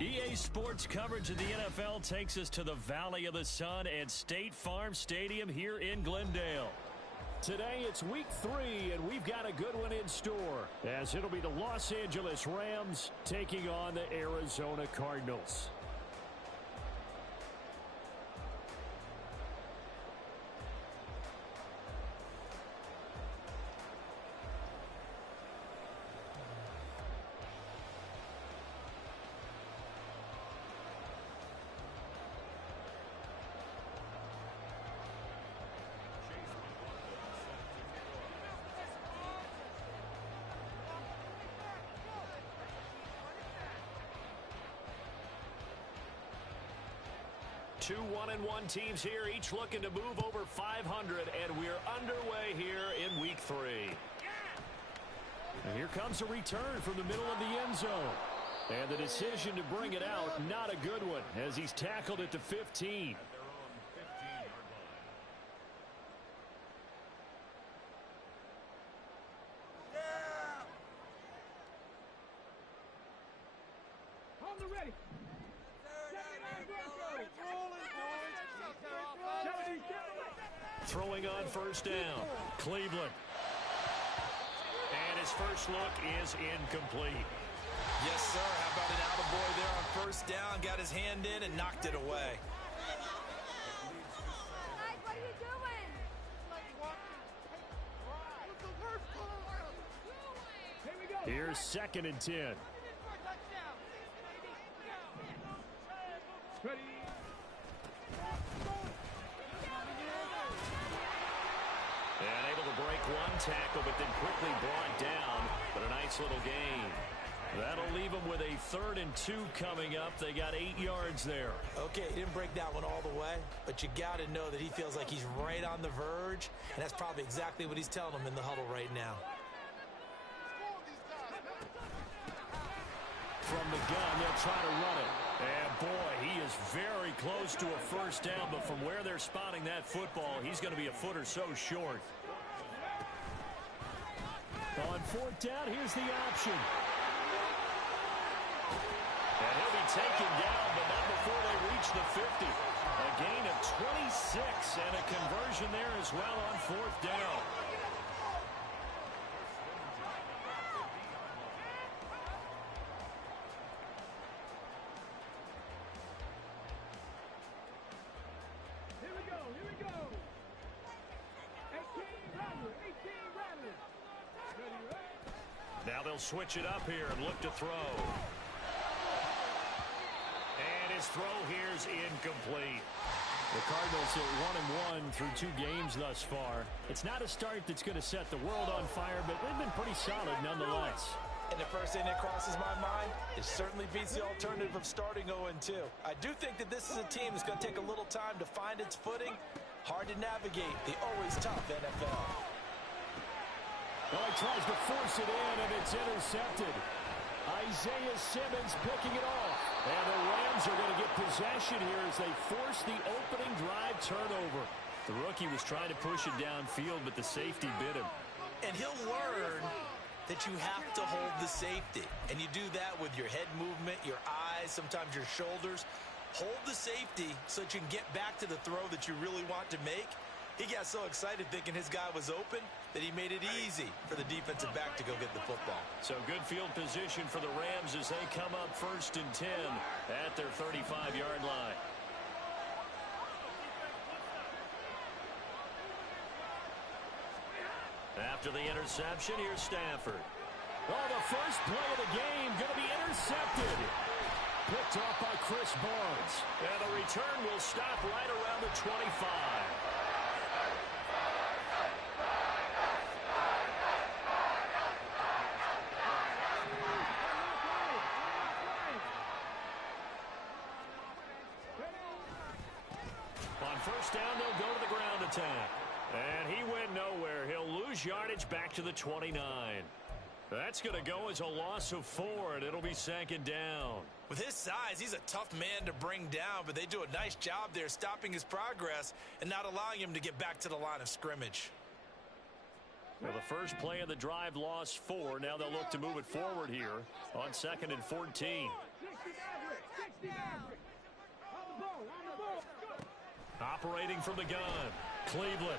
EA Sports coverage of the NFL takes us to the Valley of the Sun at State Farm Stadium here in Glendale. Today it's week 3, and we've got a good one in store, as it'll be the Los Angeles Rams taking on the Arizona Cardinals. Two 1-1 teams here, each looking to move over 500, and we're underway here in week 3. And here comes a return from the middle of the end zone. And the decision to bring it out, not a good one, as he's tackled at the 15. On the ready. Throwing on first down, Cleveland. And his first look is incomplete. Yes, sir. How about an attaboy there on first down? Got his hand in and knocked it away. Guys, what are you doing? Here we go. Here's 2nd and 10. Ready. And able to break one tackle, but then quickly brought down. But a nice little gain. That'll leave them with a 3rd and 2 coming up. They got 8 yards there. Okay, he didn't break that one all the way, but you got to know that he feels like he's right on the verge, and that's probably exactly what he's telling them in the huddle right now. From the gun, they'll try to run it. And boy, he is very close to a first down, but from where they're spotting that football, he's going to be a foot or so short. On 4th down, here's the option. And he'll be taken down, but not before they reach the 50. A gain of 26 and a conversion there as well on 4th down. Here we go. 18 Rattler. Ready. Now they'll switch it up here and look to throw. And his throw here's incomplete. The Cardinals are 1-1 through 2 games thus far. It's not a start that's going to set the world on fire, but they've been pretty solid nonetheless. And the first thing that crosses my mind, it certainly beats the alternative of starting 0-2. I do think that this is a team that's going to take a little time to find its footing. Hard to navigate the always tough NFL. Well, he tries to force it in, and it's intercepted. Isaiah Simmons picking it off. And the Rams are going to get possession here as they force the opening drive turnover. The rookie was trying to push it downfield, but the safety bit him. And he'll learn that you have to hold the safety. And you do that with your head movement, your eyes, sometimes your shoulders. Hold the safety so that you can get back to the throw that you really want to make. He got so excited thinking his guy was open that he made it easy for the defensive back to go get the football. So good field position for the Rams as they come up 1st and 10 at their 35-yard line. After the interception, here's Stafford. Oh, the first play of the game going to be intercepted. Picked off by Chris Barnes. And the return will stop right around the 25. On first down, they'll go to the ground attack. And he went nowhere. He'll lose yardage back to the 29. That's going to go as a loss of 4, and it'll be 2nd down. With his size, he's a tough man to bring down, but they do a nice job there stopping his progress and not allowing him to get back to the line of scrimmage. Well, the first play of the drive lost 4. Now they'll look to move it forward here on 2nd and 14. Operating from the gun, Cleveland.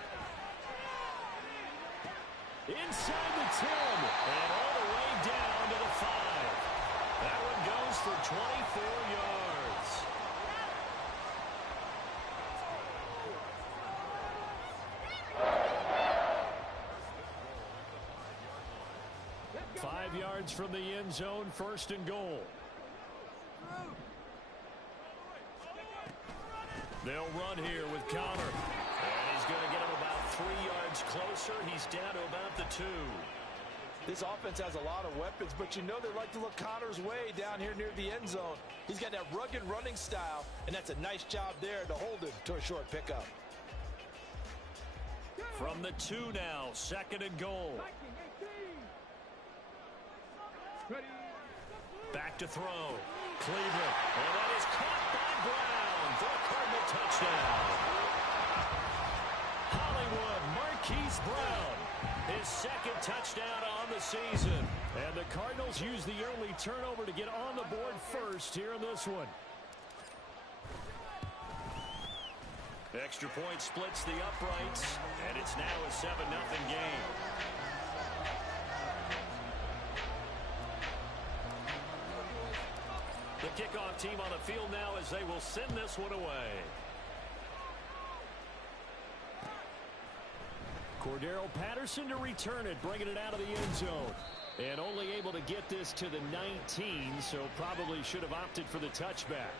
Inside the 10, and all the way down to the 5. That one goes for 24 yards. Five yards from the end zone, first and goal. They'll run here with Connor. And he's going to get him about 3 yards closer. He's down to about the 2. This offense has a lot of weapons, but you know they like to look Connor's way down here near the end zone. He's got that rugged running style, and that's a nice job there to hold him to a short pickup. From the 2 now, second and goal. Back to throw. Cleveland. And that is caught by Brown for a Cardinal touchdown. Hollywood Marquise Brown. His second touchdown on the season. And the Cardinals use the early turnover to get on the board first here in this one. Extra point splits the uprights, and it's now a 7-0 game. The kickoff team on the field now as they will send this one away. Cordero Patterson to return it, bringing it out of the end zone. And only able to get this to the 19, so probably should have opted for the touchback.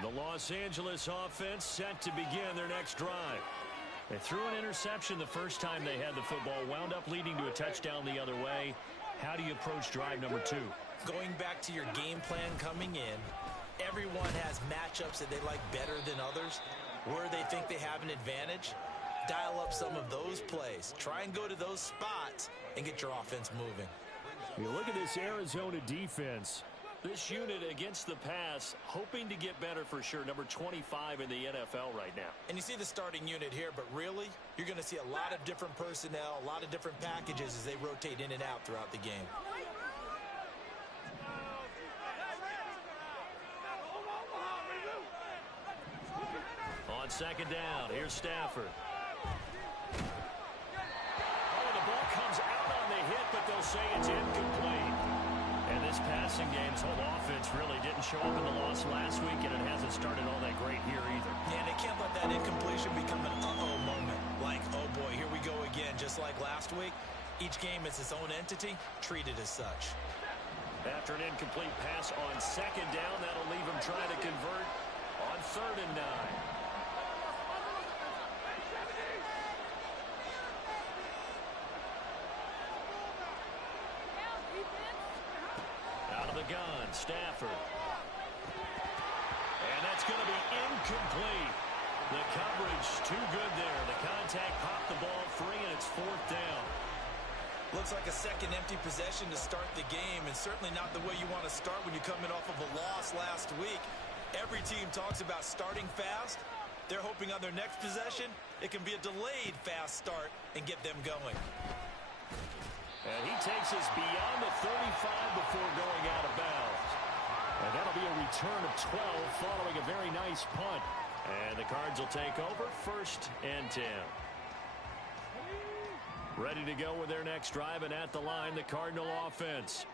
The Los Angeles offense set to begin their next drive. They threw an interception the first time they had the football, wound up leading to a touchdown the other way. How do you approach drive number 2? Going back to your game plan coming in, everyone has matchups that they like better than others, where they think they have an advantage. Dial up some of those plays. Try and go to those spots and get your offense moving. You look at this Arizona defense. This unit against the pass, hoping to get better for sure. Number 25 in the NFL right now. And you see the starting unit here, but really, you're going to see a lot of different personnel, a lot of different packages as they rotate in and out throughout the game. On second down, here's Stafford. Oh, the ball comes out on the hit, but they'll say it's incomplete. And this passing game's whole offense really didn't show up in the loss last week, and it hasn't started all that great here either. Yeah, they can't let that incompletion become an uh-oh moment. Like, oh boy, here we go again, just like last week. Each game is its own entity, treated as such. After an incomplete pass on second down, that'll leave them trying to convert on 3rd and 9. Gun, Stafford. And that's going to be incomplete. The coverage too good there. The contact popped the ball free, and it's 4th down. Looks like a second empty possession to start the game, and certainly not the way you want to start when you're coming off of a loss last week. Every team talks about starting fast. They're hoping on their next possession, it can be a delayed fast start and get them going. And he takes us beyond the 35 before going out of bounds. And that'll be a return of 12 following a very nice punt. And the Cards will take over, 1st and 10. Ready to go with their next drive, and at the line, the Cardinal offense.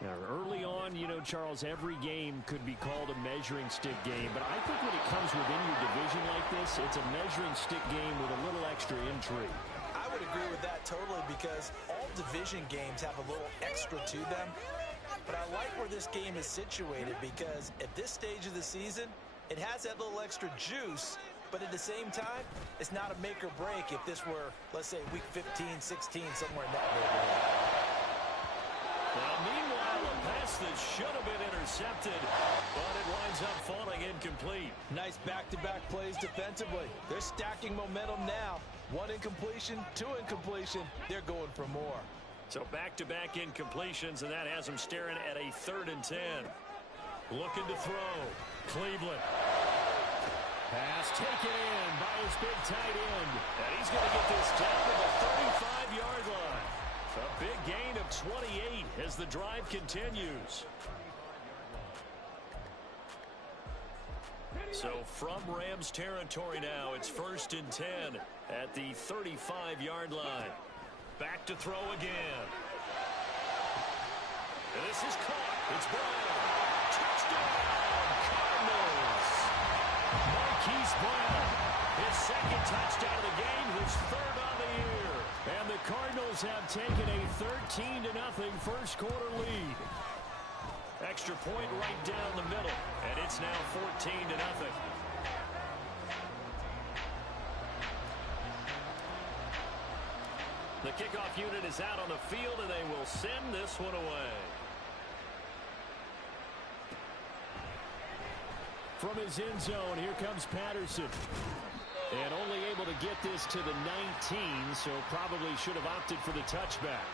Now, early on, you know, Charles, every game could be called a measuring stick game. But I think when it comes within your division like this, it's a measuring stick game with a little extra intrigue. I would agree with that totally, because all division games have a little extra to them. But I like where this game is situated, because at this stage of the season, it has that little extra juice. But at the same time, it's not a make or break if this were, let's say, week 15, 16, somewhere in that neighborhood. Well, meanwhile, a pass that should have been intercepted, but it winds up falling incomplete. Nice back-to-back plays defensively. They're stacking momentum now. 1 incompletion, 2 incompletion. They're going for more. So back-to-back incompletions, and that has them staring at a 3rd and 10. Looking to throw. Cleveland. Pass taken in by his big tight end. And he's going to get this down to the 35-yard line. A big gain of 28 as the drive continues. So from Rams territory now, it's 1st and 10 at the 35-yard line. Back to throw again. And this is caught. It's Brown. Touchdown, Cardinals. Marquise Brown, his 2nd touchdown of the game, his 3rd on the year. And the Cardinals have taken a 13-0 first quarter lead. Extra point right down the middle, and it's now 14-0. The kickoff unit is out on the field, and they will send this one away. From his end zone, here comes Patterson. And only able to get this to the 19, so probably should have opted for the touchback.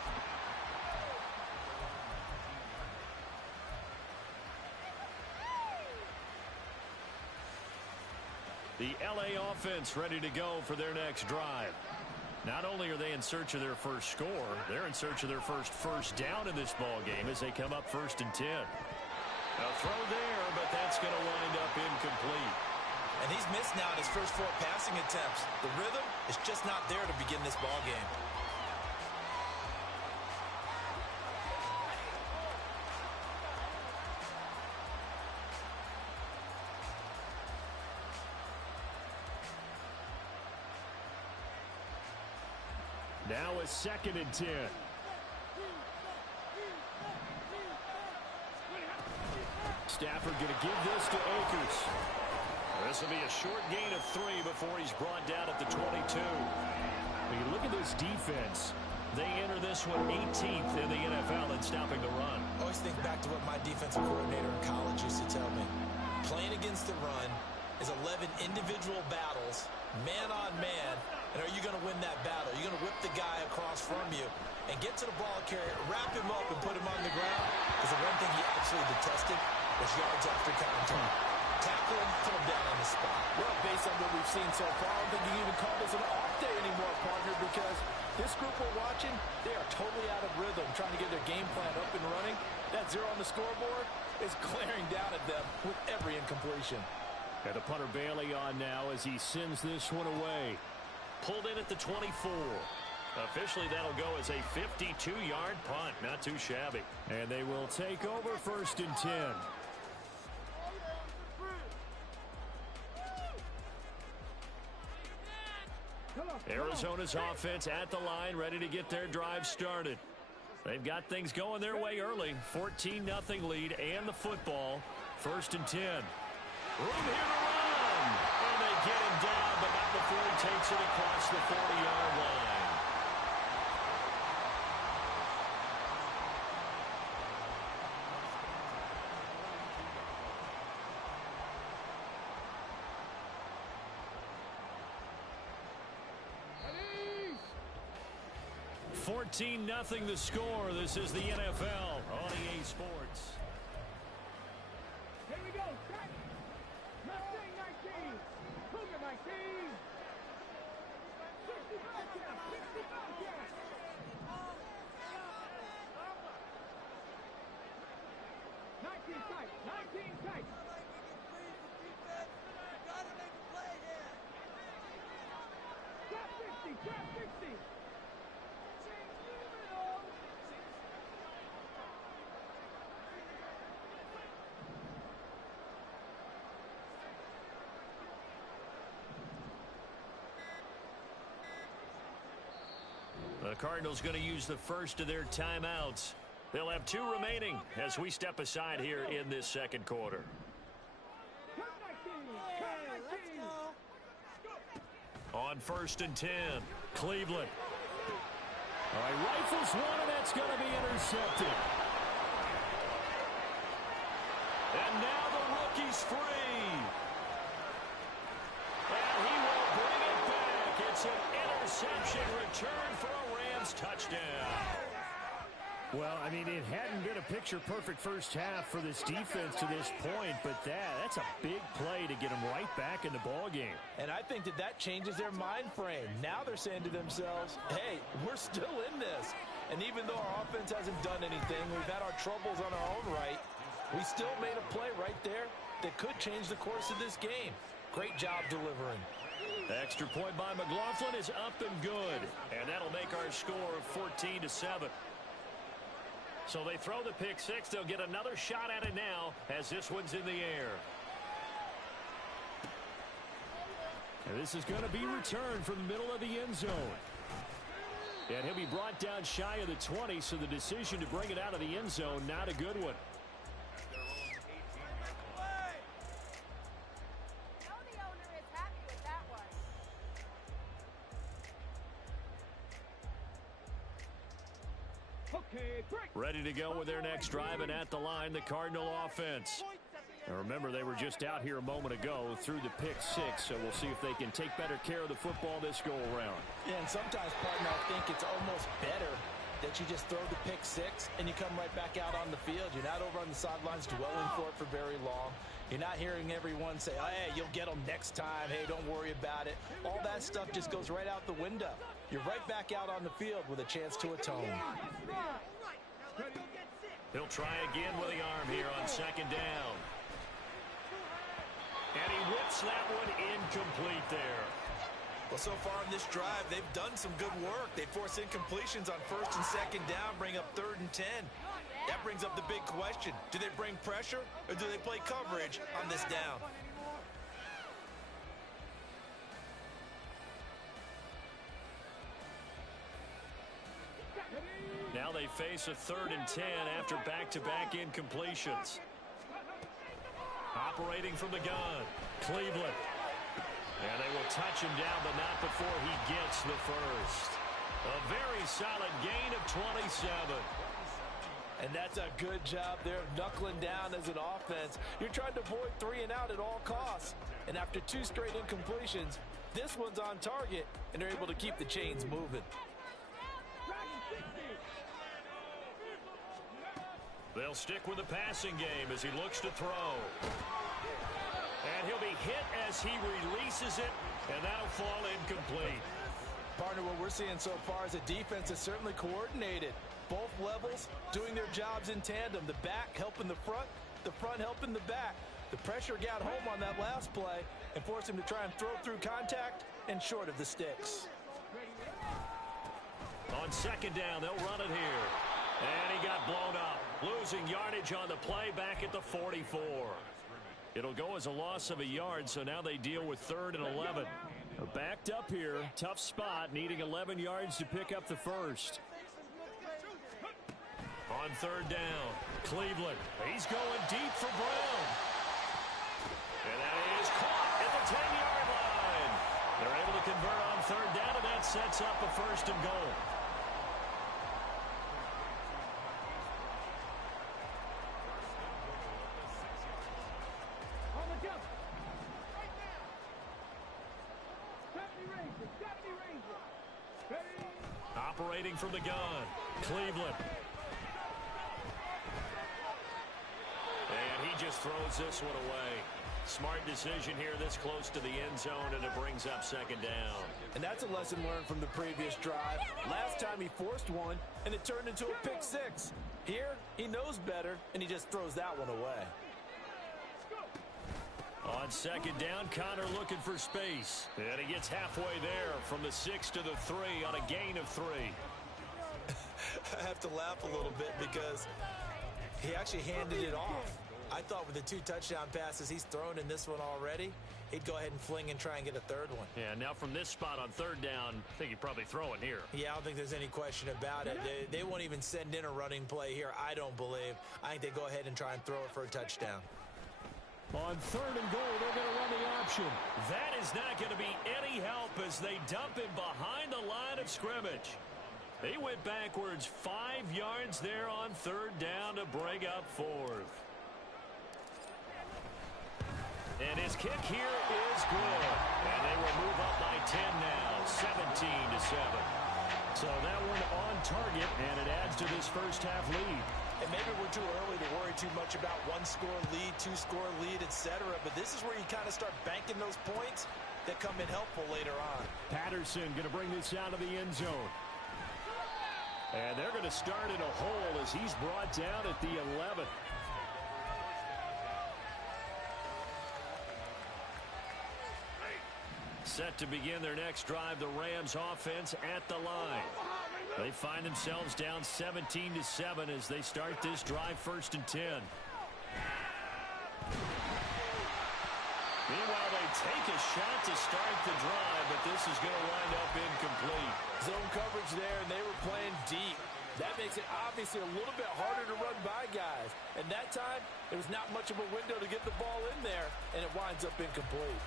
The LA offense ready to go for their next drive. Not only are they in search of their first score, they're in search of their first down in this ball game as they come up 1st and 10. A throw there, but that's going to wind up incomplete. And he's missed now in his first 4 passing attempts. The rhythm is just not there to begin this ball game. Now a 2nd and 10. Stafford going to give this to Akers. This will be a short gain of 3 before he's brought down at the 22. When you look at this defense, they enter this one 18th in the NFL in stopping the run. I always think back to what my defensive coordinator in college used to tell me. Playing against the run is 11 individual battles, man on man, and are you going to win that battle? You're going to whip the guy across from you and get to the ball carrier, wrap him up, and put him on the ground. Because the one thing he absolutely detested was yards after contact. Tackle him, put him down on the spot. Well, based on what we've seen so far, I don't think you can even call this an off day anymore, partner, because this group we're watching, they are totally out of rhythm, trying to get their game plan up and running. That 0 on the scoreboard is glaring down at them with every incompletion. And the punter Bailey on now as he sends this one away. Pulled in at the 24. Officially, that'll go as a 52-yard punt. Not too shabby. And they will take over 1st and 10. Arizona's offense at the line, ready to get their drive started. They've got things going their way early. 14-0 lead and the football. 1st and 10. Room here to run. And they get him down, but not before he takes it across the 40-yard line. Ready? 14-0 the score. This is the NFL on EA Sports. Here we go. Set. Mustang 19. Cougar 19. 65 count. 65 count. 19 tight. 19 tight. Trap 60. Trap 60. The Cardinals going to use the first of their timeouts. They'll have 2 remaining as we step aside here in this second quarter. On 1st and 10, Cleveland. All right, rifles one, and that's going to be intercepted. And now the rookie's free. And he will bring it back. It's an interception return for a Rams touchdown. Well, I mean, it hadn't been a picture-perfect first half for this defense to this point, but that's a big play to get them right back in the ballgame. And I think that changes their mind frame. Now they're saying to themselves, hey, we're still in this. And even though our offense hasn't done anything, we've had our troubles on our own right, we still made a play right there that could change the course of this game. Great job delivering. Extra point by McLaughlin is up and good. And that'll make our score 14-7. So they throw the pick six. They'll get another shot at it now as this one's in the air. And this is going to be returned from the middle of the end zone. And he'll be brought down shy of the 20, so the decision to bring it out of the end zone, not a good one. Ready to go with their next drive, and at the line, the Cardinal offense. Now remember, they were just out here a moment ago through the pick six, so we'll see if they can take better care of the football this go-around. Yeah, and sometimes, partner, I think it's almost better that you just throw the pick six and you come right back out on the field. You're not over on the sidelines dwelling for it for very long. You're not hearing everyone say, oh, hey, you'll get them next time. Hey, don't worry about it. All that stuff just goes right out the window. You're right back out on the field with a chance to atone. He'll try again with the arm here on second down. And he whips that one incomplete there. Well, so far in this drive, they've done some good work. They force incompletions on first and second down, bring up 3rd and 10. That brings up the big question. Do they bring pressure or do they play coverage on this down? Now they face a 3rd and 10 after back-to-back incompletions. Operating from the gun, Cleveland. And they will touch him down, but not before he gets the first. A very solid gain of 27. And that's a good job there of knuckling down as an offense. You're trying to avoid 3 and out at all costs. And after 2 straight incompletions, this one's on target, and they're able to keep the chains moving. They'll stick with the passing game as he looks to throw. And he'll be hit as he releases it, and that'll fall incomplete. Partner, what we're seeing so far is a defense that's certainly coordinated. Both levels doing their jobs in tandem. The back helping the front helping the back. The pressure got home on that last play and forced him to try and throw through contact and short of the sticks. On second down, they'll run it here. And he got blown up, losing yardage on the play back at the 44. It'll go as a loss of a yard, so now they deal with 3rd and 11. Backed up here, tough spot, needing 11 yards to pick up the first. On 3rd down, Cleveland. He's going deep for Brown. And that is caught at the 10-yard line. They're able to convert on 3rd down, and that sets up a 1st and goal. Operating from the gun, Cleveland. And he just throws this one away. Smart decision here this close to the end zone, and it brings up 2nd down. And that's a lesson learned from the previous drive. Last time he forced one, and it turned into a pick six. Here, he knows better, and he just throws that one away. On 2nd down, Connor looking for space. And he gets halfway there from the 6 to the 3 on a gain of 3. I have to laugh a little bit because he actually handed it off. I thought with the 2 touchdown passes he's thrown in this one already, he'd go ahead and fling and try and get a 3rd one. Yeah, now from this spot on 3rd down, I think he'd probably throw it here. Yeah, I don't think there's any question about it. They won't even send in a running play here, I don't believe. I think they go ahead and try and throw it for a touchdown. On 3rd and goal, they're going to run the option. That is not going to be any help as they dump him behind the line of scrimmage. He went backwards 5 yards there on 3rd down to bring up 4th. And his kick here is good. And they will move up by 10 now, 17-7. So that one on target, and it adds to this first half lead. And maybe we're too early to worry too much about one-score lead, two-score lead, etc. But this is where you kind of start banking those points that come in helpful later on. Patterson going to bring this out of the end zone. And they're going to start in a hole as he's brought down at the 11. Set to begin their next drive, the Rams offense at the line. They find themselves down 17-7 as they start this drive 1st and 10. Meanwhile, they take a shot to start the drive, but this is going to wind up incomplete. Zone coverage there, and they were playing deep. That makes it obviously a little bit harder to run by guys. And that time, there was not much of a window to get the ball in there, and it winds up incomplete.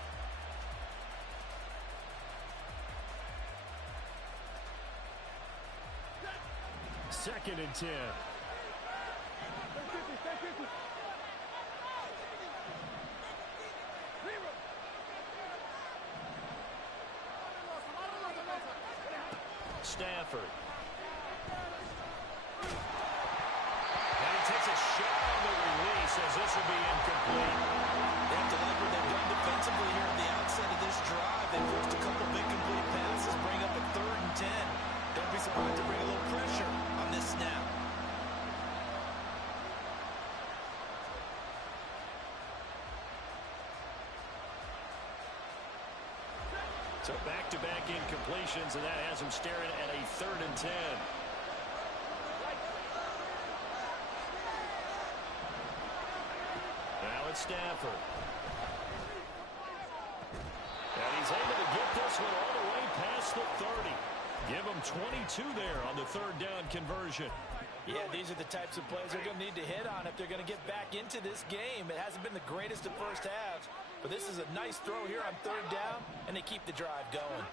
Second and 10. Stafford. And he takes a shot on the release as this will be incomplete. They have to like what they've done defensively here at the outset of this drive. They forced a couple of incomplete passes, bring up a 3rd and 10. Don't be surprised to bring a little pressure on this snap. So back-to-back incompletions, and that has him staring at a 3rd and 10. Now it's Stafford. And he's able to get this one all the way past the 30. Give him 22 there on the 3rd down conversion. Yeah, these are the types of plays they're going to need to hit on if they're going to get back into this game. It hasn't been the greatest of first halves, but this is a nice throw here on 3rd down, and they keep the drive going.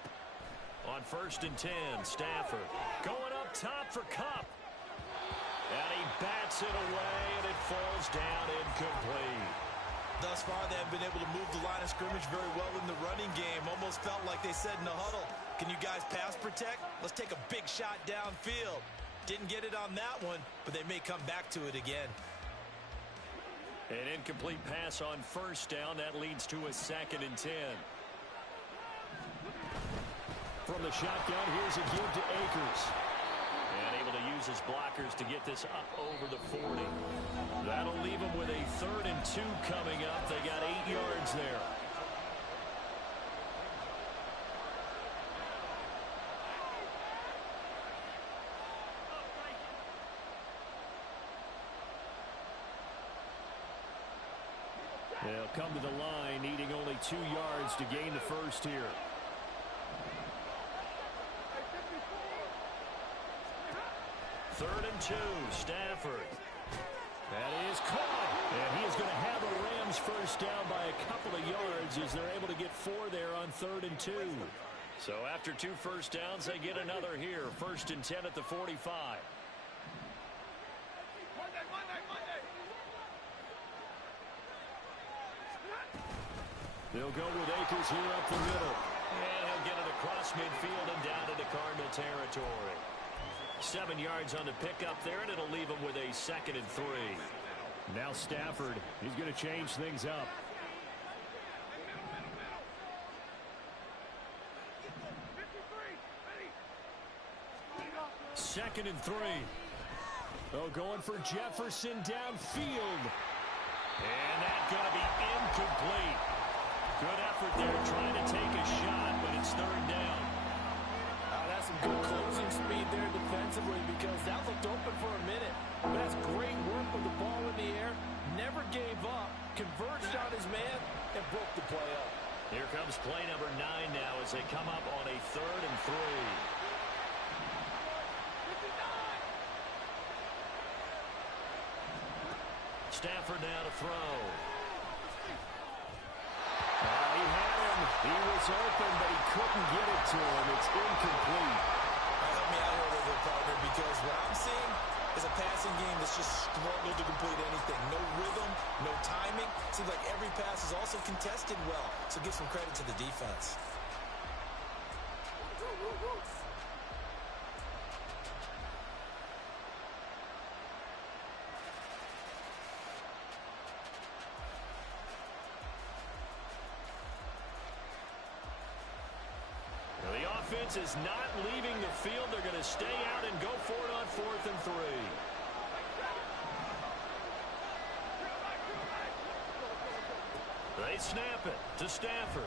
On 1st and 10, Stafford going up top for Kupp. And he bats it away, and it falls down incomplete. Thus far, they have been able to move the line of scrimmage very well in the running game. Almost felt like they said in the huddle, can you guys pass protect? Let's take a big shot downfield. Didn't get it on that one, but they may come back to it again. An incomplete pass on 1st down. That leads to a 2nd and 10. From the shotgun, here's a give to Akers. And able to use his blockers to get this up over the 40. That'll leave him with a 3rd and 2 coming up. They got 8 yards there. They'll come to the line, needing only 2 yards to gain the 1st here. Third and 2, Stafford. That is caught. And he is going to have a Rams 1st down by a couple of yards as they're able to get 4 there on 3rd and 2. So after 2 1st downs, they get another here. 1st and 10 at the 45. They'll go with Akers here up the middle. And he'll get it across midfield and down into Cardinal territory. 7 yards on the pickup there, and it'll leave him with a 2nd and 3. Now Stafford, he's going to change things up. Second and 3. Oh, going for Jefferson downfield. And that's going to be incomplete. Good effort there trying to take a shot, but it's 3rd down. That's some good closing speed there defensively because that looked open for a minute. But that's great work with the ball in the air. Never gave up, converged on his man, and broke the play up. Here comes play number 9 now as they come up on a 3rd and 3. Stafford now to throw. He had him. He was open, but he couldn't get it to him. It's incomplete. Help me out here a little bit, partner, because what I'm seeing is a passing game that's just struggled to complete anything. No rhythm, no timing. Seems like every pass is also contested well. So give some credit to the defense. defense is not leaving the field. They're going to stay out and go for it on 4th and 3. They snap it to Stafford.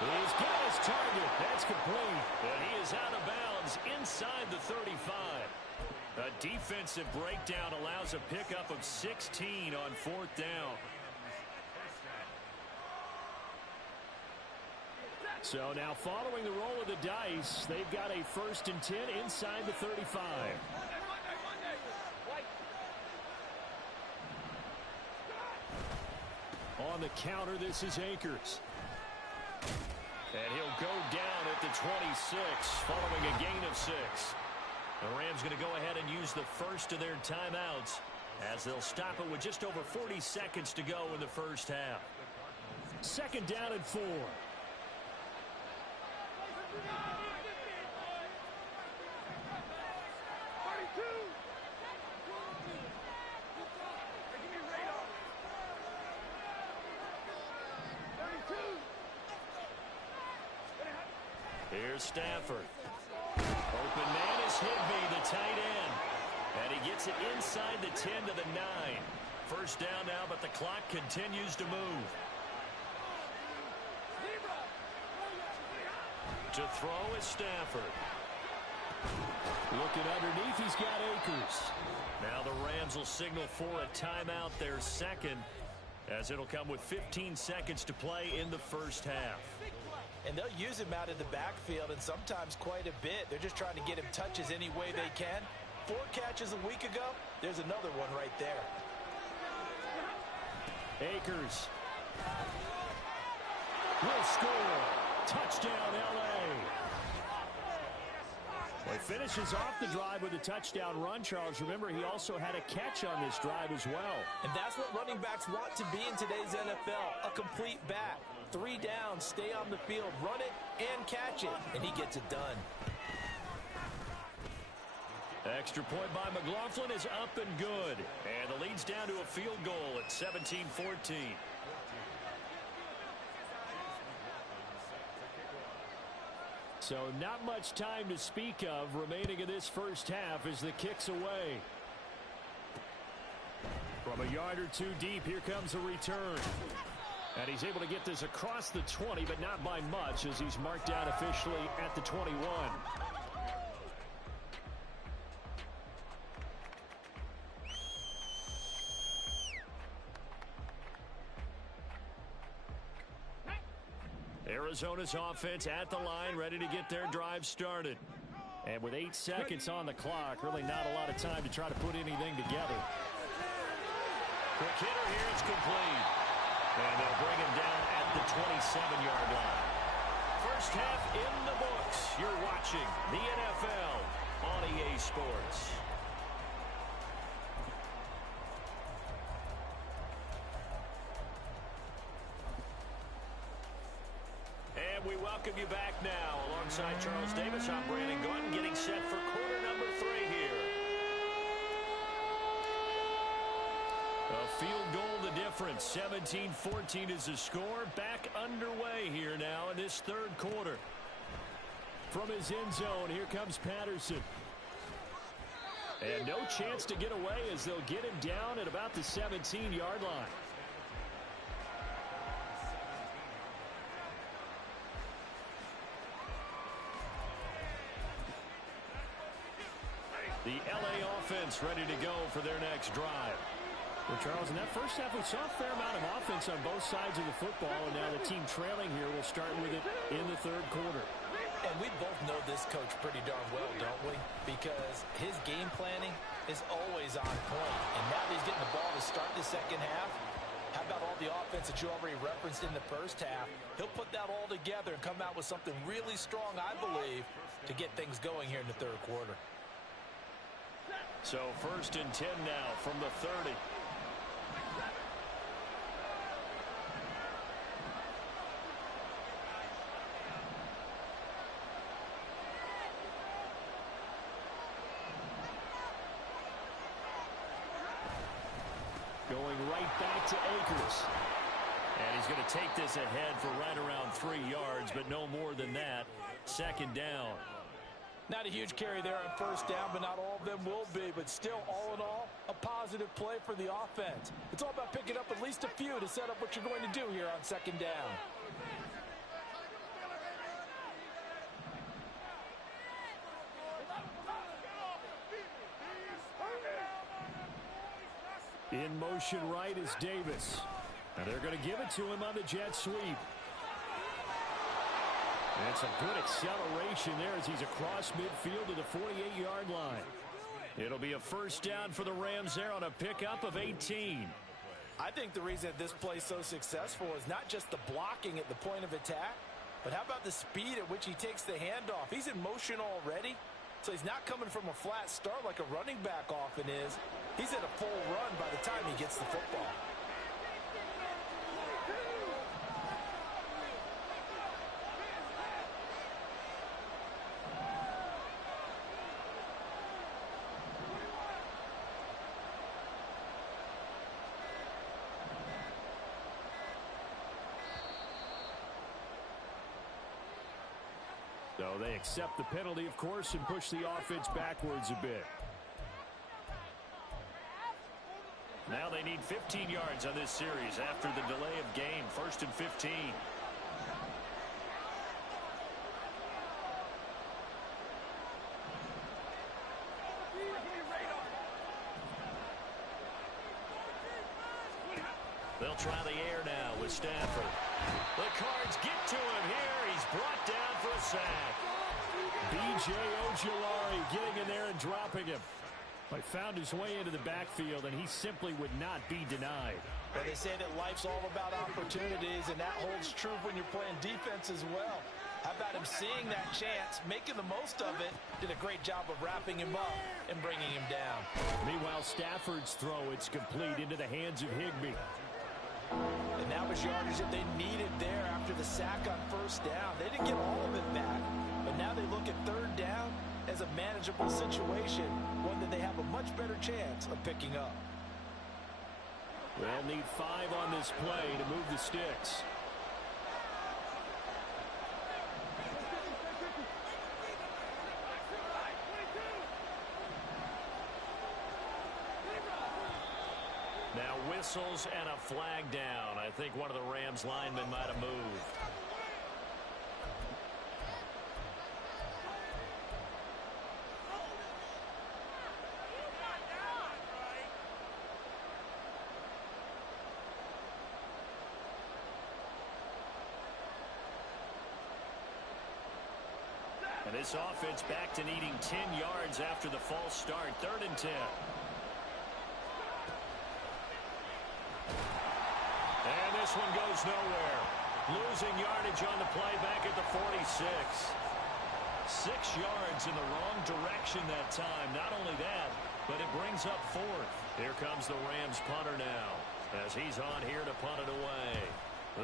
He's got his target. That's complete. And he is out of bounds inside the 35. A defensive breakdown allows a pickup of 16 on 4th down. So now following the roll of the dice, they've got a 1st and 10 inside the 35. On the counter, this is Akers. And he'll go down at the 26 following a gain of 6. The Rams going to go ahead and use the first of their timeouts as they'll stop it with just over 40 seconds to go in the first half. 2nd down and 4. Here's Stafford. Open man is Higbee, the tight end. And he gets it inside the 10 to the 9. 1st down now, but the clock continues to move. To throw is Stafford. Looking underneath, he's got Akers. Now the Rams will signal for a timeout, their 2nd, as it'll come with 15 seconds to play in the first half. And they'll use him out in the backfield, and sometimes quite a bit. They're just trying to get him touches any way they can. 4 catches a week ago. There's another one right there. Akers will score. Touchdown, L.A. Well, he finishes off the drive with a touchdown run, Charles. Remember, he also had a catch on this drive as well. And that's what running backs want to be in today's NFL, a complete back. 3 down, stay on the field, run it, and catch it. And he gets it done. Extra point by McLaughlin is up and good. And the lead's down to a field goal at 17-14. So not much time to speak of remaining in this first half as the kick's away. From a yard or 2 deep, here comes a return. And he's able to get this across the 20, but not by much, as he's marked out officially at the 21. Arizona's offense at the line, ready to get their drive started. And with 8 seconds on the clock, really not a lot of time to try to put anything together. Quick hitter here, it's complete. And they'll bring him down at the 27-yard line. First half in the books. You're watching the NFL on EA Sports. And we welcome you back now. Alongside Charles Davis, I'm Brandon Gaudin, getting set for quarter number 3 here. A field goal the difference. 17-14 is the score. Back underway here now in this 3rd quarter. From his end zone, here comes Patterson. And no chance to get away as they'll get him down at about the 17-yard line. The LA offense ready to go for their next drive. Well, Charles, in that first half, we saw a fair amount of offense on both sides of the football, and now the team trailing here will start with it in the 3rd quarter. And we both know this coach pretty darn well, don't we? Because his game planning is always on point. And now that he's getting the ball to start the 2nd half, how about all the offense that you already referenced in the first half? He'll put that all together and come out with something really strong, I believe, to get things going here in the 3rd quarter. So 1st and 10 now from the 30. Going right back to Akers. And he's going to take this ahead for right around 3 yards, but no more than that. Second down. Not a huge carry there on first down, but not all of them will be. But still, all in all, a positive play for the offense. It's all about picking up at least a few to set up what you're going to do here on second down. In motion right is Davis. And they're going to give it to him on the jet sweep. And some good acceleration there as he's across midfield to the 48-yard line. It'll be a first down for the Rams there on a pickup of 18. I think the reason that this play is so successful is not just the blocking at the point of attack, but how about the speed at which he takes the handoff? He's in motion already, so he's not coming from a flat start like a running back often is. He's at a full run by the time he gets the football. So they accept the penalty, of course, and push the offense backwards a bit. Now they need 15 yards on this series after the delay of game. 1st and 15. They'll try the air now with Stafford. The Cards get to him here. He's brought down for a sack. B.J. Ojulari getting in there and dropping him. He found his way into the backfield, and he simply would not be denied. Well, they say that life's all about opportunities, and that holds true when you're playing defense as well. How about him seeing that chance, making the most of it, did a great job of wrapping him up and bringing him down. Meanwhile, Stafford's throw, it's complete into the hands of Higbee. And that was yardage that they needed there after the sack on first down. They didn't get all of it back, but now they look at third down as a manageable situation, one that they have a much better chance of picking up. They'll need 5 on this play to move the sticks. Now whistles and a flag down. I think one of the Rams linemen might have moved. And this offense back to needing 10 yards after the false start. 3rd and 10. And this one goes nowhere. Losing yardage on the play back at the 46. 6 yards in the wrong direction that time. Not only that, but it brings up 4th. Here comes the Rams punter now as he's on here to punt it away.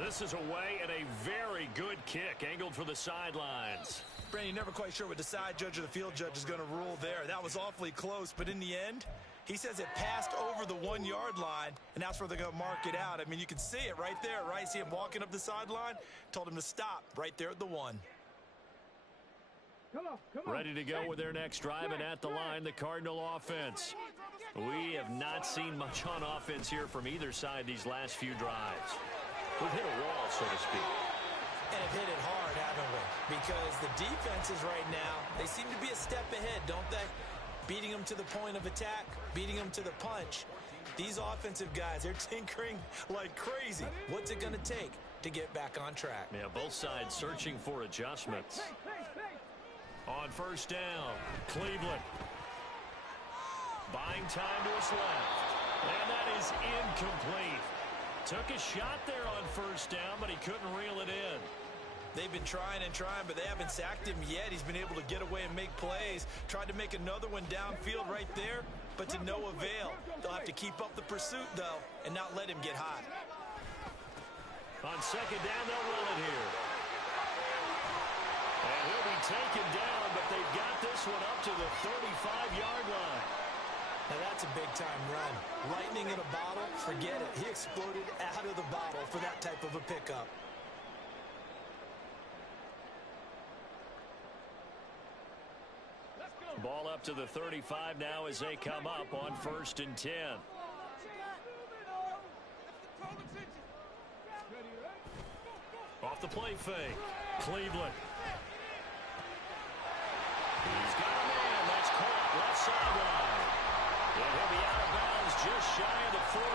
This is away and a very good kick angled for the sidelines. Brandon, you're never quite sure what the side judge or the field judge is going to rule there. That was awfully close, but in the end, he says it passed over the 1-yard line, and that's where they're going to mark it out. I mean, you can see it right there, right? See him walking up the sideline? Told him to stop right there at the 1. Come on. Ready to go with their next drive, and at the line, the Cardinal offense. We have not seen much on offense here from either side these last few drives. We've hit a wall, so to speak. And have hit it hard, haven't we? Because the defenses right now, they seem to be a step ahead, don't they? Beating them to the point of attack, beating them to the punch. These offensive guys, they're tinkering like crazy. What's it going to take to get back on track? Yeah, both sides searching for adjustments. On first down, Cleveland. Buying time to his left. And that is incomplete. Took a shot there on first down, but he couldn't reel it in. They've been trying and trying, but they haven't sacked him yet. He's been able to get away and make plays. Tried to make another one downfield right there, but to no avail. They'll have to keep up the pursuit, though, and not let him get hot. On second down, they'll run it here. And he'll be taken down, but they've got this one up to the 35-yard line. Now that's a big-time run. Lightning in a bottle, forget it. He exploded out of the bottle for that type of a pickup. Ball up to the 35 now as they come up on 1st and 10. Off the play fake. Cleveland. He's got a man. That's caught left sideline. And he'll be out of bounds just shy of the 40.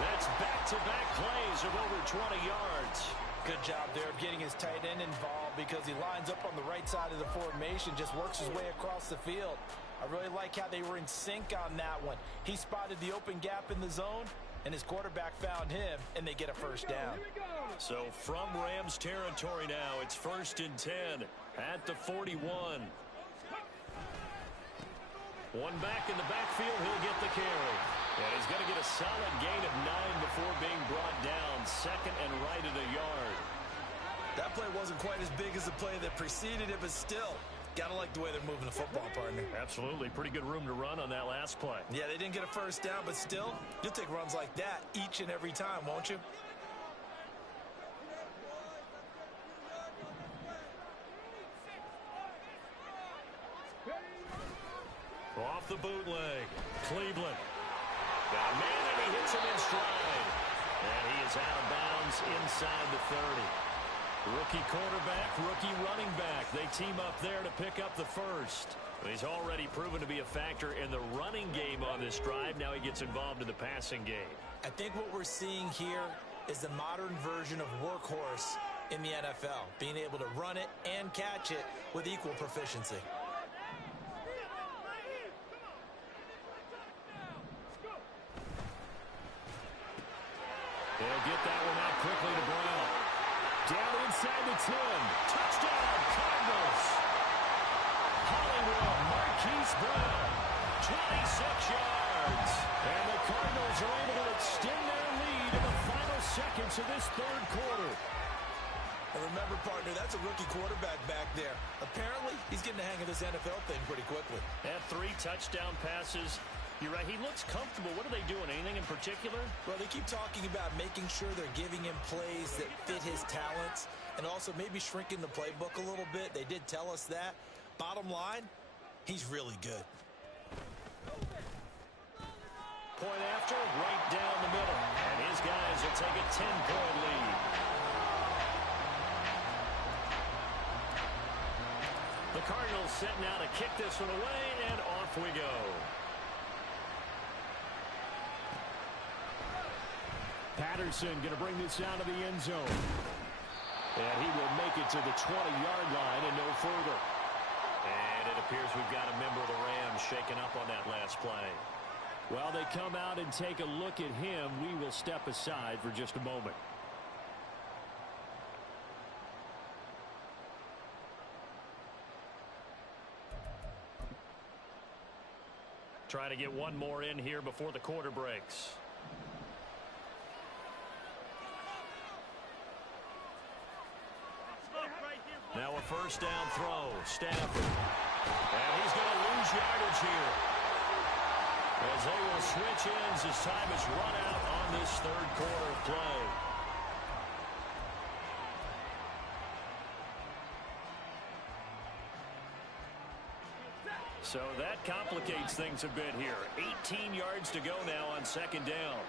That's back-to-back plays of over 20 yards. Good job there of getting his tight end involved because he lines up on the right side of the formation, just works his way across the field. I really like how they were in sync on that one. He spotted the open gap in the zone, and his quarterback found him, and they get a first down. So from Rams territory now, it's 1st and 10 at the 41. One back in the backfield, he'll get the carry. And he's going to get a solid gain of 9 before being brought down. 2nd and right at a yard. That play wasn't quite as big as the play that preceded it, but still, gotta like the way they're moving the football, partner. Absolutely. Pretty good room to run on that last play. Yeah, they didn't get a first down, but still, you'll take runs like that each and every time, won't you? Off the bootleg. Cleveland. Got a man, and he hits him in stride. And he is out of bounds inside the 30. Rookie quarterback, rookie running back. They team up there to pick up the first. He's already proven to be a factor in the running game on this drive. Now he gets involved in the passing game. I think what we're seeing here is the modern version of workhorse in the NFL. Being able to run it and catch it with equal proficiency. They'll get that one out quickly to Brown. Down inside the 10. Touchdown, Cardinals. Hollywood, Marquise Brown, 26 yards. And the Cardinals are able to extend their lead in the final seconds of this 3rd quarter. And remember, partner, that's a rookie quarterback back there. Apparently, he's getting the hang of this NFL thing pretty quickly. Had 3 touchdown passes. You're right, he looks comfortable. What are they doing? Anything in particular? Well, they keep talking about making sure they're giving him plays that fit his talents and also maybe shrinking the playbook a little bit. They did tell us that. Bottom line, he's really good. Point after, right down the middle. And his guys will take a 10-point lead. The Cardinals set now to kick this one away, and off we go. Patterson going to bring this out of the end zone. And he will make it to the 20-yard line and no further. And it appears we've got a member of the Rams shaken up on that last play. While they come out and take a look at him, we will step aside for just a moment. Trying to get one more in here before the quarter breaks. Now a first down throw. Stafford. And he's going to lose yardage here. As they will switch ends as time is run out on this 3rd quarter play. So that complicates things a bit here. 18 yards to go now on 2nd down.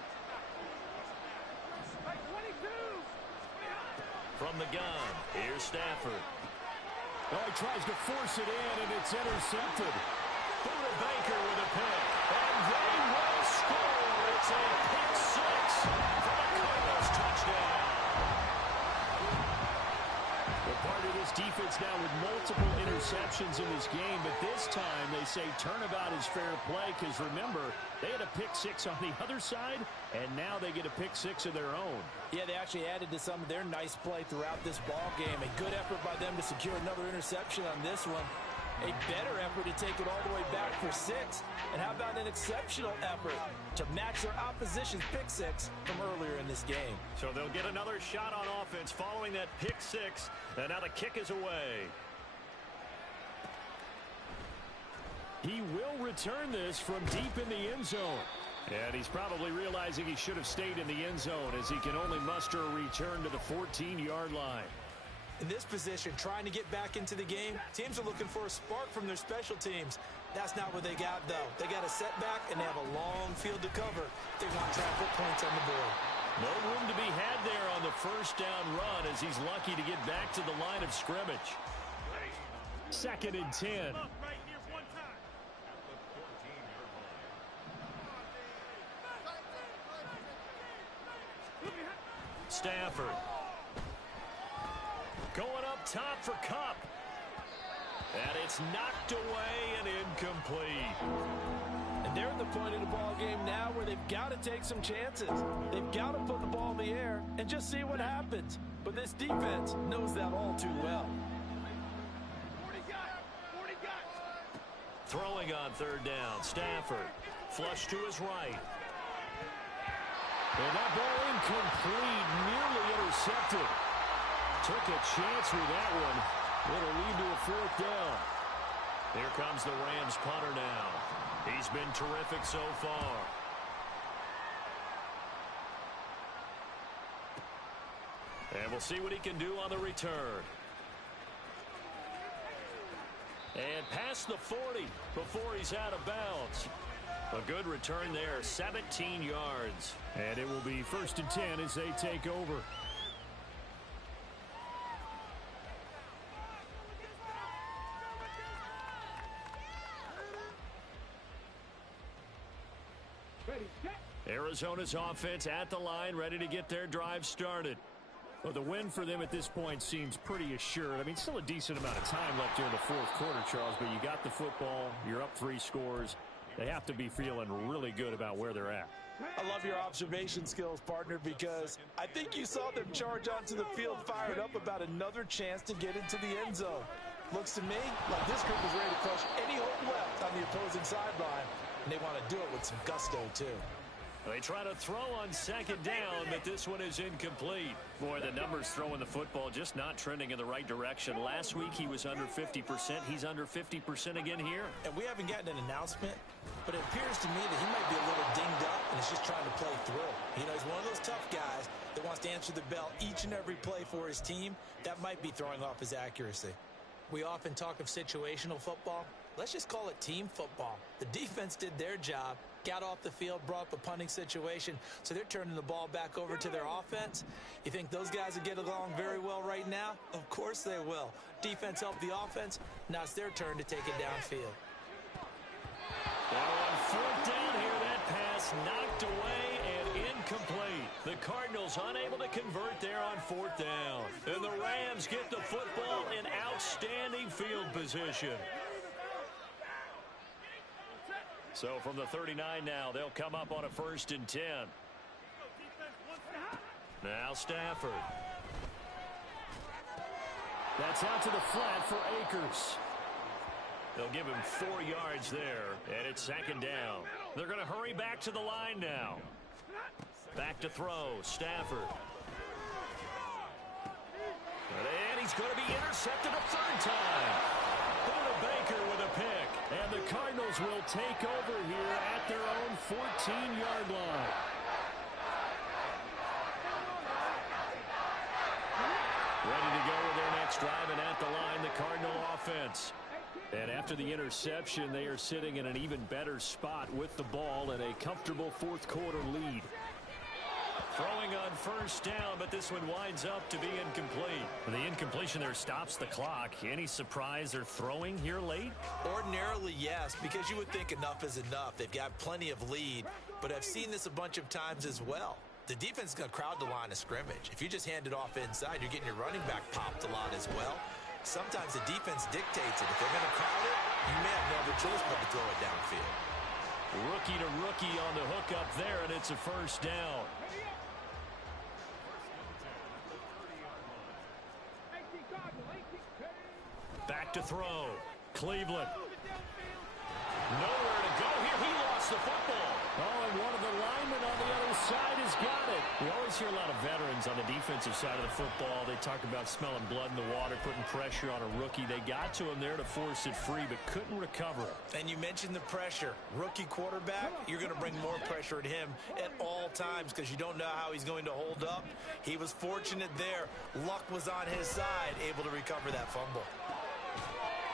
From the gun, here's Stafford. Oh, he tries to force it in, and it's intercepted. Buda Baker with a pick, and they will score. It's a pick 6 for the Cardinals touchdown. Well, part of this defense now with multiple interceptions in this game, but this time they say turnabout is fair play because remember, they had a pick 6 on the other side, and now they get a pick 6 of their own. Yeah, they actually added to some of their nice play throughout this ball game. A good effort by them to secure another interception on this one. A better effort to take it all the way back for 6. And how about an exceptional effort to match their opposition's pick 6 from earlier in this game. So they'll get another shot on offense following that pick 6. And now the kick is away. He will return this from deep in the end zone. And he's probably realizing he should have stayed in the end zone as he can only muster a return to the 14-yard line. In this position, trying to get back into the game, teams are looking for a spark from their special teams. That's not what they got, though. They got a setback, and they have a long field to cover. They want to try to put points on the board. No room to be had there on the first down run as he's lucky to get back to the line of scrimmage. 2nd and 10. Stafford. Going up top for Kupp. And it's knocked away and incomplete. And they're at the point of the ball game now where they've got to take some chances. They've got to put the ball in the air and just see what happens. But this defense knows that all too well. Throwing on 3rd down. Stafford. Flush to his right. And that ball incomplete. Nearly intercepted. Took a chance with that one. It'll lead to a 4th down. Here comes the Rams punter now. He's been terrific so far. And we'll see what he can do on the return. And past the 40 before he's out of bounds. A good return there, 17 yards. And it will be 1st and 10 as they take over. Arizona's offense at the line, ready to get their drive started. Well, the win for them at this point seems pretty assured. I mean, still a decent amount of time left here in the 4th quarter, Charles, but you got the football, you're up 3 scores. They have to be feeling really good about where they're at. I love your observation skills, partner, because I think you saw them charge onto the field fired up about another chance to get into the end zone. Looks to me like this group is ready to crush any hope left on the opposing sideline, and they want to do it with some gusto, too. They try to throw on 2nd down, but this one is incomplete. Boy, the numbers throwing the football just not trending in the right direction. Last week he was under 50%. He's under 50% again here. And we haven't gotten an announcement, but it appears to me that he might be a little dinged up and is just trying to play through. You know, he's one of those tough guys that wants to answer the bell each and every play for his team. That might be throwing off his accuracy. We often talk of situational football. Let's just call it team football. The defense did their job, got off the field, brought up a punting situation, so they're turning the ball back over to their offense. You think those guys will get along very well right now? Of course they will. Defense helped the offense. Now it's their turn to take it downfield. Now on 4th down here, that pass knocked away and incomplete. The Cardinals unable to convert there on 4th down. And the Rams get the football in outstanding field position. So from the 39 now, they'll come up on a 1st and 10. Now Stafford. That's out to the flat for Akers. They'll give him 4 yards there, and it's 2nd down. They're going to hurry back to the line now. Back to throw, Stafford. And he's going to be intercepted a 3rd time. Buda Baker with a pick. And the Cardinals will take over here at their own 14-yard line. Ready to go with their next drive, and at the line, the Cardinal offense. And after the interception, they are sitting in an even better spot with the ball and a comfortable 4th quarter lead. Throwing on 1st down, but this one winds up to be incomplete. The incompletion there stops the clock. Any surprise they're throwing here late? Ordinarily, yes, because you would think enough is enough. They've got plenty of lead, but I've seen this a bunch of times as well. The defense is going to crowd the line of scrimmage. If you just hand it off inside, you're getting your running back popped a lot as well. Sometimes the defense dictates it. If they're going to crowd it, you may have no other choice but to throw it downfield. Rookie to rookie on the hook up there, and it's a 1st down. Back to throw. Cleveland. Nowhere to go here. He lost the football. Oh, and one of the linemen on the other side is He's got it. We always hear a lot of veterans on the defensive side of the football. They talk about smelling blood in the water, putting pressure on a rookie. They got to him there to force it free, but couldn't recover it. And you mentioned the pressure. Rookie quarterback, you're going to bring more pressure at him at all times because you don't know how he's going to hold up. He was fortunate there. Luck was on his side, able to recover that fumble.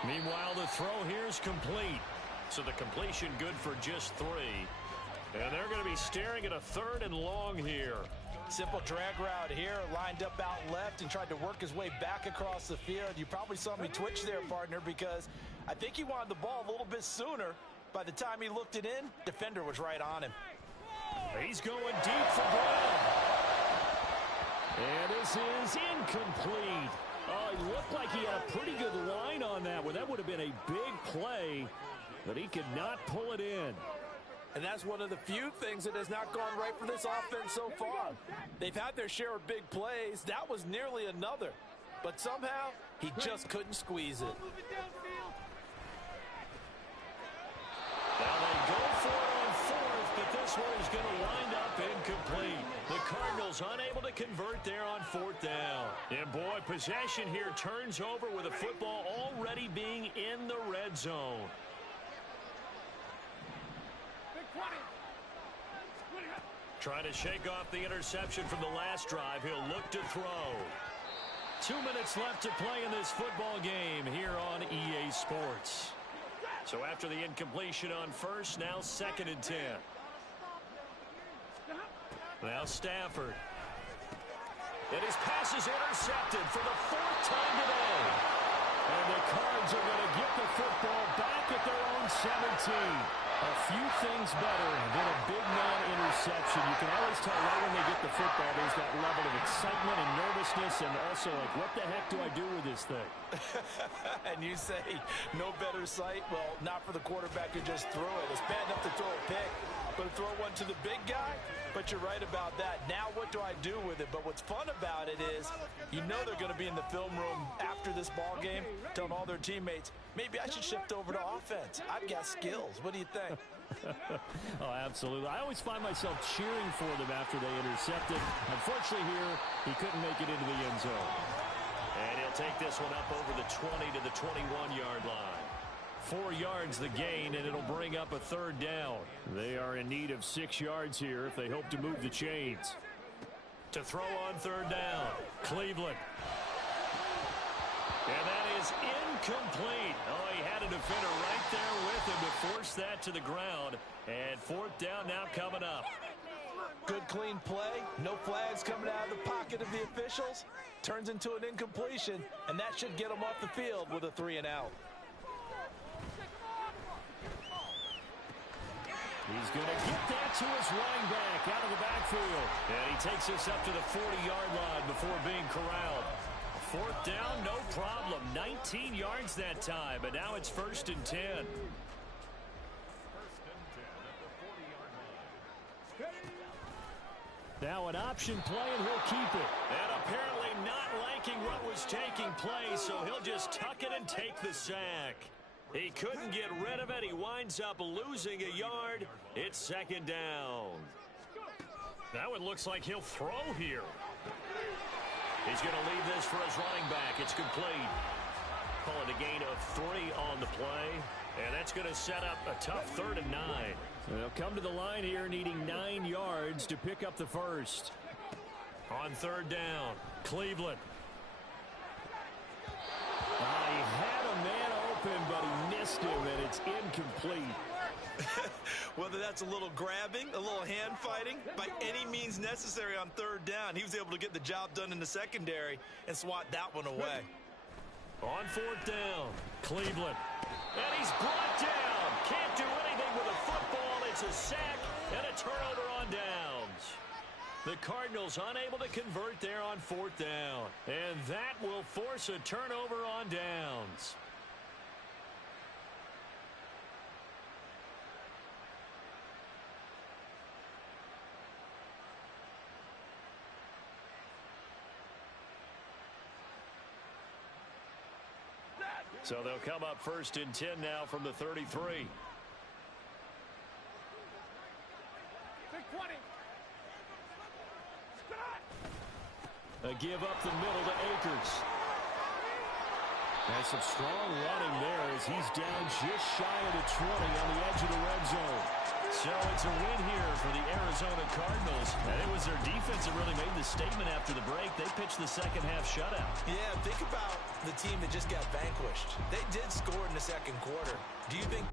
Meanwhile, the throw here is complete. So the completion good for just 3. And they're going to be staring at a 3rd and long here. Simple drag route here, lined up out left and tried to work his way back across the field. You probably saw me twitch there, partner, because I think he wanted the ball a little bit sooner. By the time he looked it in, defender was right on him. He's going deep for Brown. And this is incomplete. Oh, it looked like he had a pretty good line on that one. That would have been a big play, but he could not pull it in. And that's one of the few things that has not gone right for this offense so far. They've had their share of big plays. That was nearly another. But somehow, he just couldn't squeeze it. Now they go for it on 4th, but this one is going to wind up incomplete. The Cardinals unable to convert there on 4th down. And boy, possession here turns over with the football already being in the red zone. Trying to shake off the interception from the last drive. He'll look to throw. 2 minutes left to play in this football game here on EA Sports. So after the incompletion on 1st, now 2nd and 10. Now Stafford. And his pass is intercepted for the 4th time today. And the Cards are going to get the football back at their own 17. A few things better than a big man interception. You can always tell right when they get the football, there's that level of excitement and nervousness and also like, what the heck do I do with this thing? And you say, no better sight? Well, not for the quarterback who just threw it. It's bad enough to throw a pick, but to throw one to the big guy? But you're right about that. Now what do I do with it? But what's fun about it is you know they're going to be in the film room after this ball game telling all their teammates, maybe I should shift over to offense. I've got skills. What do you think? Oh, absolutely. I always find myself cheering for them after they intercepted. Unfortunately here, he couldn't make it into the end zone. And he'll take this one up over the 20 to the 21-yard line. 4 yards the gain, and it'll bring up a 3rd down. They are in need of 6 yards here if they hope to move the chains. To throw on 3rd down, Cleveland. And that is incomplete. Oh, he had a defender right there with him to force that to the ground. And 4th down now coming up. Good, clean play. No flags coming out of the pocket of the officials. Turns into an incompletion, and that should get them off the field with a 3 and out. He's going to get that to his running back out of the backfield. And he takes this up to the 40-yard line before being corralled. 4th down, no problem. 19 yards that time, but now it's 1st and 10. Now an option play, and he'll keep it. And apparently not liking what was taking place, so he'll just tuck it and take the sack. He couldn't get rid of it. He winds up losing a yard. It's 2nd down. That one looks like he'll throw here. He's going to leave this for his running back. It's complete. Call it a gain of 3 on the play. And that's going to set up a tough 3rd and 9. They'll come to the line here needing 9 yards to pick up the 1st. On 3rd down, Cleveland. He had a man open, but he missed him, and it's incomplete. Whether that's a little grabbing, a little hand fighting, by any means necessary on 3rd down, he was able to get the job done in the secondary and swat that one away. On 4th down, Cleveland. And he's brought down. Can't do anything with a football. It's a sack and a turnover on downs. The Cardinals unable to convert there on 4th down. And that will force a turnover on downs. So they'll come up 1st and 10 now from the 33. give up the middle to Akers. And some strong running there as he's down just shy of the 20 on the edge of the red zone. So it's a win here for the Arizona Cardinals. And it was their defense that really made the statement after the break. They pitched the second half shutout. Yeah, think about the team that just got vanquished. They did score in the second quarter. Do you think